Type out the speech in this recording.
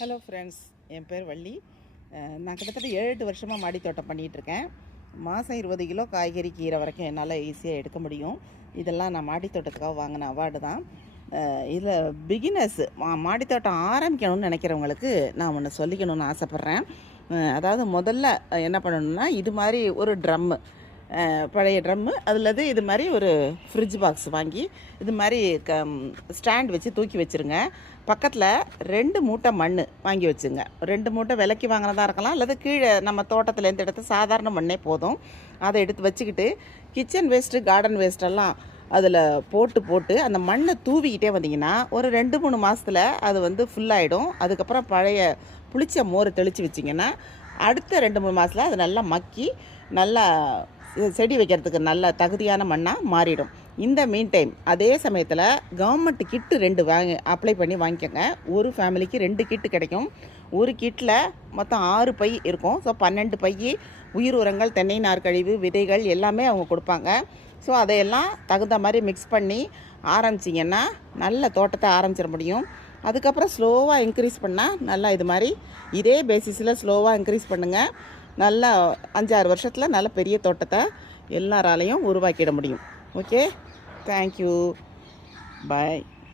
Hello friends, என் பேர் வள்ளி. நான் கிட்டத்தட்ட 7-8 வருஷமாக மாடி தோட்டம் பண்ணிகிட்ருக்கேன். மாதம் 20 கிலோ காய்கறி கீரை வரைக்கும் என்னால் ஈஸியாக எடுக்க முடியும். இதெல்லாம் நான் மாடி தோட்டத்துக்காக வாங்கின அவார்டு தான். இதில் பிகினர்ஸு மாடி தோட்டம் ஆரம்பிக்கணும்னு நினைக்கிறவங்களுக்கு நான் ஒன்று சொல்லிக்கணும்னு ஆசைப்பட்றேன். அதாவது முதல்ல என்ன பண்ணணும்னா, இது மாதிரி ஒரு ட்ரம்மு, பழைய ட்ரம்மு, அதில் இது மாதிரி ஒரு ஃப்ரிட்ஜ் பாக்ஸ் வாங்கி இது மாதிரி ஸ்டாண்ட் வச்சு தூக்கி வச்சுருங்க. பக்கத்தில் 2 மூட்டை மண் வாங்கி வச்சுங்க. 2 மூட்டை விலைக்கு வாங்கினதாக இருக்கலாம், அல்லது கீழே நம்ம தோட்டத்துலேருந்து எடுத்து சாதாரண மண்ணே போதும். அதை எடுத்து வச்சுக்கிட்டு கிச்சன் வேஸ்ட்டு, கார்டன் வேஸ்ட்டெல்லாம் அதில் போட்டு அந்த மண்ணை தூவிக்கிட்டே வந்தீங்கன்னா ஒரு 2-3 மாதத்தில் அது ஃபுல்லாகிடும். அதுக்கப்புறம் பழைய புளிச்ச மோரை தெளித்து வச்சிங்கன்னா அடுத்த 2-3 மாதத்தில் அது நல்லா மக்கி நல்லா செடி வைக்கிறதுக்கு நல்ல தகுதியான மண்ணாக மாறிடும். இந்த மீன் டைம் அதே சமயத்தில் கவர்மெண்ட் கிட்டு 2 அப்ளை பண்ணி வாங்கிக்கோங்க. ஒரு ஃபேமிலிக்கு 2 கிட்டு கிடைக்கும். ஒரு கிட்டில் மொத்தம் 6 பை இருக்கும். ஸோ 12 பை உயிர் உரங்கள், தென்னை நார் கழிவு, விதைகள் எல்லாமே அவங்க கொடுப்பாங்க. ஸோ அதையெல்லாம் தகுந்த மாதிரி மிக்ஸ் பண்ணி ஆரம்பிச்சிங்கன்னா நல்ல தோட்டத்தை ஆரம்பிச்சிட முடியும். அதுக்கப்புறம் ஸ்லோவாக இன்க்ரீஸ் பண்ணால் நல்லா இது மாதிரி இதே பேசிஸில் ஸ்லோவாக இன்க்ரீஸ் பண்ணுங்கள். நல்லா 5-6 வருஷத்தில் நல்ல பெரிய தோட்டத்தை எல்லாராலையும் உருவாக்கிட முடியும். ஓகே, தேங்க்யூ, பாய்.